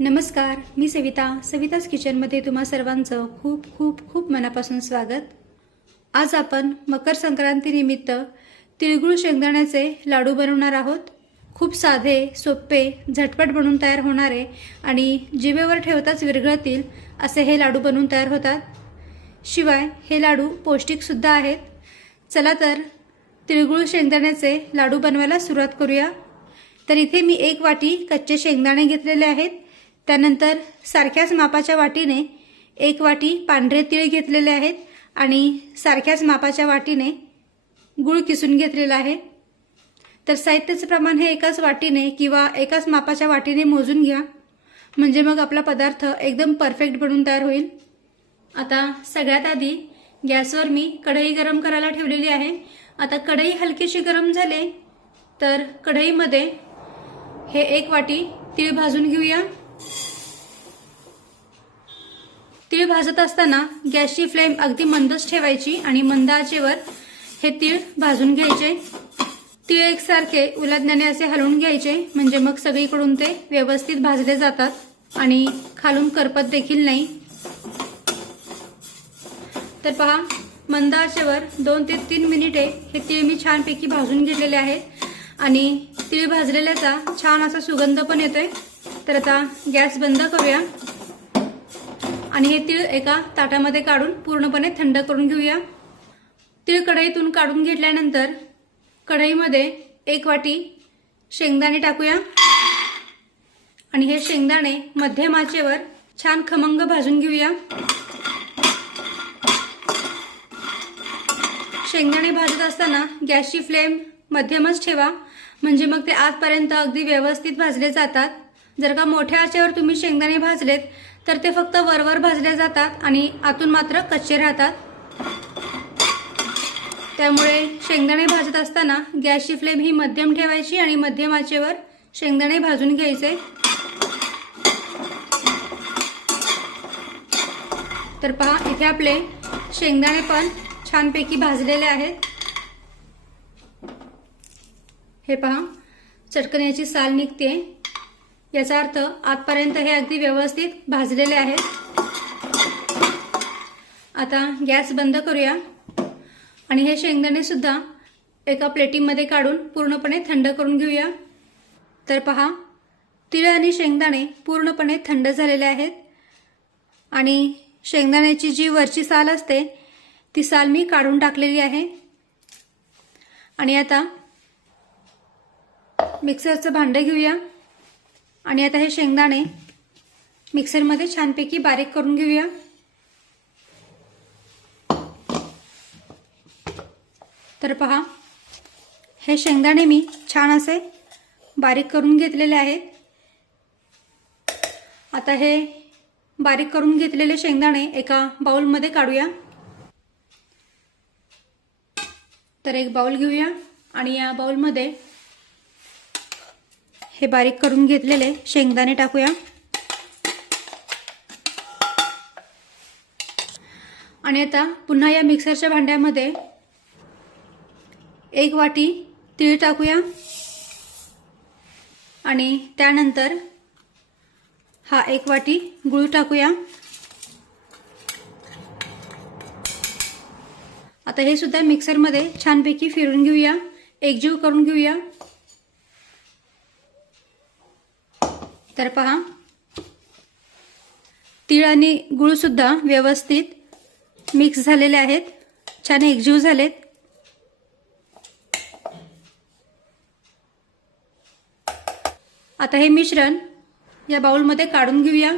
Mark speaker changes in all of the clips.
Speaker 1: नमस्कार मी सविता. सविताच किचनमध्ये तुम्हा सर्वांचं खूप खूप खूप मनापासून स्वागत. आज आपण मकर संक्रांतीनिमित्त तिळगुळ शेंगदाण्याचे लाडू बनवणार आहोत. खूप साधे सोपे झटपट बनवून तयार होणारे आणि जिभेवर ठेवताच विरघळतील असे हे लाडू बनवून तयार होतात. शिवाय हे लाडू पौष्टिकसुद्धा आहेत. चला तर तिळगुळ शेंगदाण्याचे लाडू बनवायला सुरुवात करूया. तर इथे मी एक वाटी कच्चे शेंगदाणे घेतलेले आहेत. त्यानंतर सारख्याच मापाच्या वाटीने एक वाटी पांढरे तीळ घेतलेले आहेत आणि सारख्याच मापाच्या वाटीने गूळ किसून घेतलेला आहे. तर साहित्याचं प्रमाण हे एकाच वाटीने किंवा एकाच मापाच्या वाटीने मोजून घ्या. म्हणजे मग आपला पदार्थ एकदम परफेक्ट बनून तयार होईल. आता सगळ्यात आधी गॅसवर मी कढई गरम करायला ठेवलेली आहे. आता कढई हलकीशी गरम झाले तर कढईमध्ये हे एक वाटी तीळ भाजून घेऊया. तीळ भाजत असताना गॅसची फ्लेम अगदी मंदच ठेवायची आणि मंद आचेवर हे तीळ भाजून घ्यायचे. तीळ एकसारखे उलटण्याने असे हलवून घ्यायचे म्हणजे मग सगळीकडून ते व्यवस्थित भाजले जातात आणि खालून करपत देखील नाही. तर पहा मंद आचेवर दोन ते तीन मिनिटे हे तीळ मी छानपैकी भाजून घेतलेले आहेत आणि तीळ भाजलेल्याचा छान असा सुगंध पण येतोय. तर आता गॅस बंद करूया. आणि हे तीळ एका ताटामध्ये काढून पूर्णपणे थंड करून घेऊया. तीळ कढईतून काढून घेतल्यानंतर कढईमध्ये एक वाटी शेंगदाणे टाकूया. आणि हे शेंगदाणे मध्यम आचेवर छान खमंग भाजून घेऊया. शेंगदाणे भाजत असताना गॅसची फ्लेम मध्यमच ठेवा. म्हणजे मग ते आजपर्यंत अगदी व्यवस्थित भाजले जातात. जर का मोठ्या आचेवर तुम्ही शेंगदाणे भाजलेत तर ते फक्त वरवर भाजले जातात आणि आतून मात्र कच्चे राहतात. त्यामुळे शेंगदाणे भाजत असताना गॅसची फ्लेम ही मध्यम ठेवायची आणि मध्यम आचेवर शेंगदाणे भाजून घ्यायचे. तर पहा इथे आपले शेंगदाणे पण छानपैकी भाजलेले आहेत. हे पहा चटकण्याची साल निघते याचा अर्थ आतपर्यंत हे अगदी व्यवस्थित भाजलेले आहेत. आता गॅस बंद करूया. आणि हे शेंगदाणे सुद्धा एका प्लेटीमध्ये काढून पूर्णपणे थंड करून घेऊया. तर पहा तिळ आणि शेंगदाणे पूर्णपणे थंड झालेले आहेत. आणि शेंगदाण्याची जी वरची साल असते ती साल मी काढून टाकलेली आहे. आणि आता मिक्सरचं भांडं घेऊया. आणि आता हे शेंगदाणे मिक्सरमध्ये छानपैकी बारीक करून घेऊया. तर पहा हे शेंगदाणे मी छान असे बारीक करून घेतलेले आहेत. आता हे बारीक करून घेतलेले शेंगदाणे एका बाउलमध्ये काढूया. तर एक बाउल घेऊया आणि या बाउलमध्ये हे बारीक करून घेतलेले. शेंगदाणे टाकूया. आणि आता पुन्हा या मिक्सरच्या भांड्यामध्ये एक वाटी तीळ टाकूया. आणि त्यानंतर हा एक वाटी गुळ टाकूया. आता हे सुद्धा मिक्सरमध्ये छानपैकी फिरून घेऊया. एकजीव करून घेऊया. तर पहा. तीळ आणि गुळसुद्धा व्यवस्थित मिक्स झालेले आहेत. छान एकजीव झालेत. आता हे मिश्रण या बाउलमध्ये काढून घेऊया.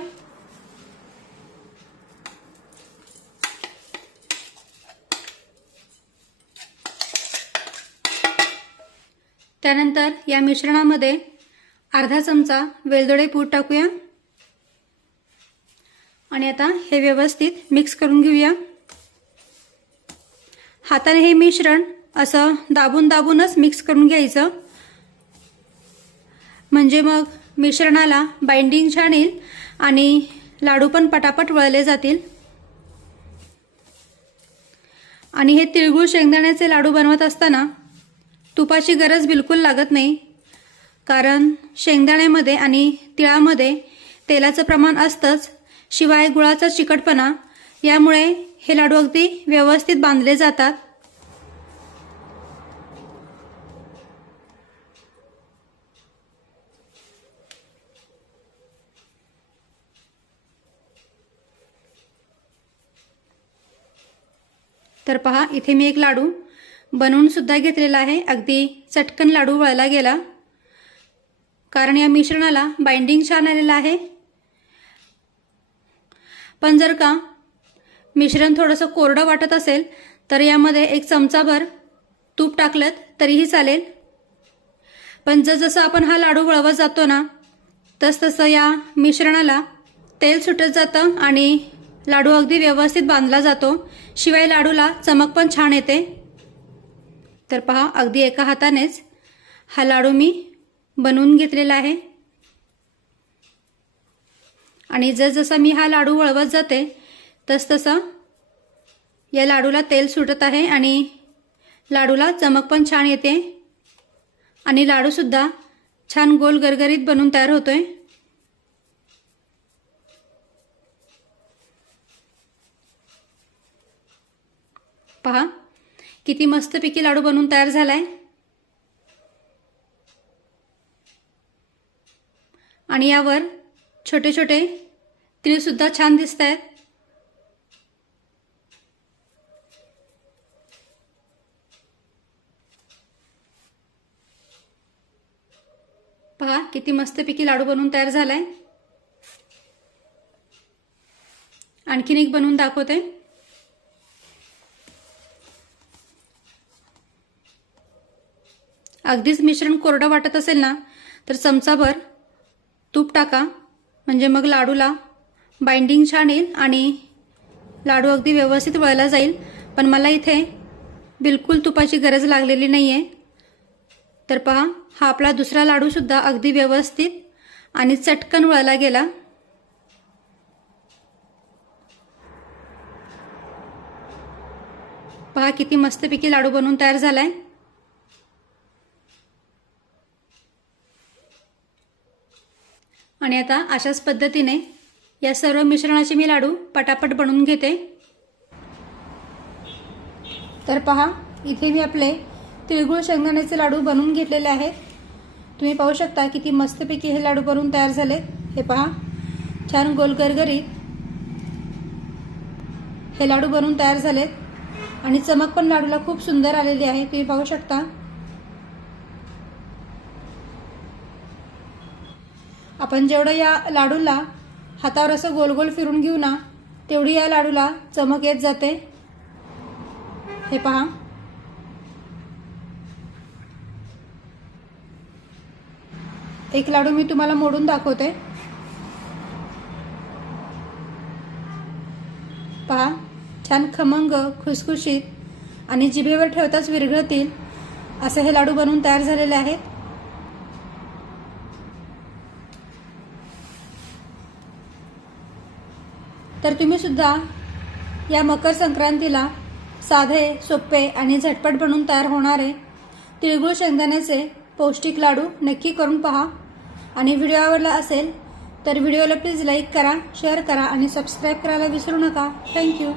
Speaker 1: त्यानंतर या मिश्रणामध्ये अर्धा चमचा वेलदोडे पूड टाकूया. आणि आता हे व्यवस्थित मिक्स करून घेऊया. हाताने हे मिश्रण असं दाबून दाबूनच मिक्स करून घ्यायचं. म्हणजे मग मिश्रणाला बाइंडिंग छान येईल आणि लाडू पण पटापट वळले जातील. आणि हे तिळगुळ शेंगदाण्याचे लाडू बनवत असताना तुपाची गरज बिलकुल लागत नाही. कारण शेंगदाण्यामध्ये आणि तिळामध्ये तेलाचं प्रमाण असतंच शिवाय गुळाचा चिकटपणा. यामुळे हे लाडू अगदी व्यवस्थित बांधले जातात. तर पहा इथे मी एक लाडू बनवून सुद्धा घेतलेला आहे. अगदी चटकन लाडू वळला गेला. कारण या मिश्रणाला बाइंडिंग छान आलेलं आहे. पण जर का मिश्रण थोडंसं कोरडं वाटत असेल तर यामध्ये एक चमचाभर तूप टाकलं तरीही चालेल. पण जसजसं आपण हा लाडू वळवत जातो ना तसतसं या मिश्रणाला तेल सुटत जातं आणि लाडू अगदी व्यवस्थित बांधला जातो. शिवाय लाडूला चमक पण छान येते. तर पहा अगदी एका हातानेच हा लाडू मी बनवून घेतलेला आहे. आणि जसजसा मी हा लाडू वळवत जाते तसतसं या लाडूला तेल सुटत आहे आणि लाडूला चमक पण छान येते. आणि लाडूसुद्धा छान गोल गरगरीत बनून तयार होतोय. पहा किती मस्तपैकी लाडू बनवून तयार झाला आहे आणि यावर छोटे छोटे तीळसुद्धा छान दिसत आहेत पहा किती मस्तपैकी लाडू बनवून तयार झालाय. आणखीन एक बनवून दाखवते. अगदीच मिश्रण कोरडं वाटत असेल ना तर चमचाभर तूप टाका. म्हणजे मग लाडूला बाइंडिंग छान येईल आणि लाडू अगदी व्यवस्थित वळला जाईल. पण मला इथे बिलकुल तुपाची गरज लागलेली नाही आहे तर पहा हा आपला दुसरा लाडूसुद्धा अगदी व्यवस्थित आणि चटकन वळला गेला. पहा किती मस्तपैकी लाडू बनवून तयार झाला आहे आणि आता अशाच पद्धतीने या सर्व मिश्रणाचे मी लाडू पटापट बनवून घेते. तर पहा इथे मी आपले तिळगुळ शेंगदाण्याचे लाडू बनवून घेतलेले आहेत. तुम्ही पाहू शकता किती मस्तपैकी हे लाडू बनवून तयार झाले हे पहा छान गोलगरगरीत हे लाडू बनवून तयार झालेत. आणि चमक पण लाडूला खूप सुंदर आलेली आहे. तुम्ही पाहू शकता आपण जेवढं या लाडूला हातावर असं गोल गोल फिरून घेऊ ना तेवढी या लाडूला चमक येत जाते. हे पहा. एक लाडू मी तुम्हाला मोडून दाखवते. पहा छान खमंग खुसखुशीत आणि जिभेवर ठेवताच विरघळतील असे हे लाडू बनवून तयार झालेले आहेत. तर तुम्ही सुद्धा या मकर संक्रांतीला साधे सोपे आणि झटपट बनून तयार होणारे तिळगुळ शेंगदाण्याचे पौष्टिक लाडू नक्की करून पहा. आणि व्हिडिओ आवडला असेल तर व्हिडिओला प्लीज लाईक करा शेअर करा आणि सबस्क्राईब करायला विसरू नका. थँक्यू.